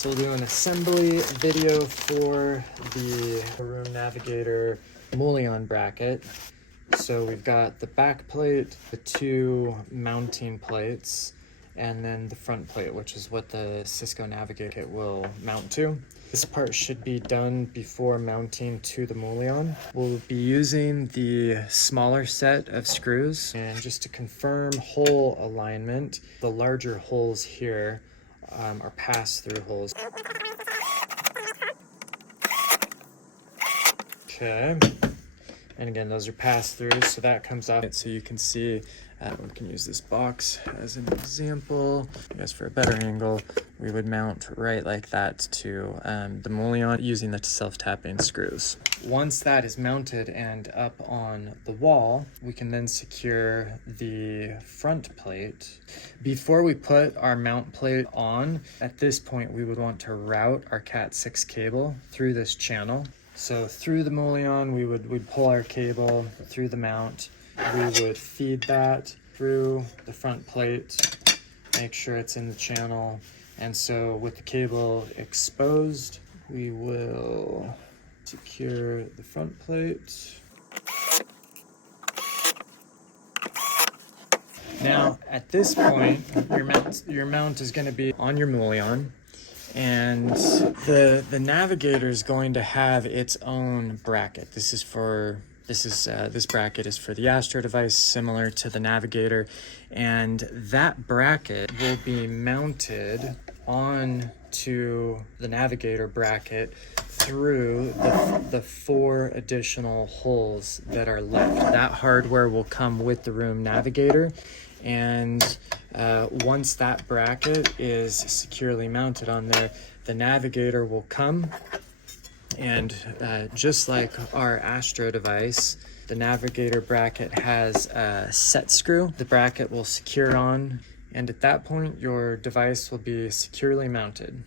So we'll do an assembly video for the Room Navigator mullion bracket. So we've got the back plate, the two mounting plates, and then the front plate, which is what the Cisco Navigator will mount to. This part should be done before mounting to the mullion. We'll be using the smaller set of screws. And just to confirm hole alignment, the larger holes here are pass-through holes. Okay. And again, those are pass-throughs, so that comes out. So you can see, we can use this box as an example. I guess for a better angle, we would mount right like that to the mullion using the self-tapping screws. Once that is mounted and up on the wall, we can then secure the front plate. Before we put our mount plate on, at this point, we would want to route our Cat6 cable through this channel. So through the mullion, we'd pull our cable through the mount. We would feed that through the front plate, make sure it's in the channel. And so with the cable exposed, we will secure the front plate. Now, at this point, your mount is going to be on your mullion. And the Navigator is going to have its own bracket. This bracket is for the Astro device, similar to the Navigator, and that bracket will be mounted onto the Navigator bracket through the 4 additional holes that are left. That hardware will come with the Room Navigator, and once that bracket is securely mounted on there, the Navigator will come, and just like our Astro device, the Navigator bracket has a set screw. The bracket will secure on, and at that point, your device will be securely mounted.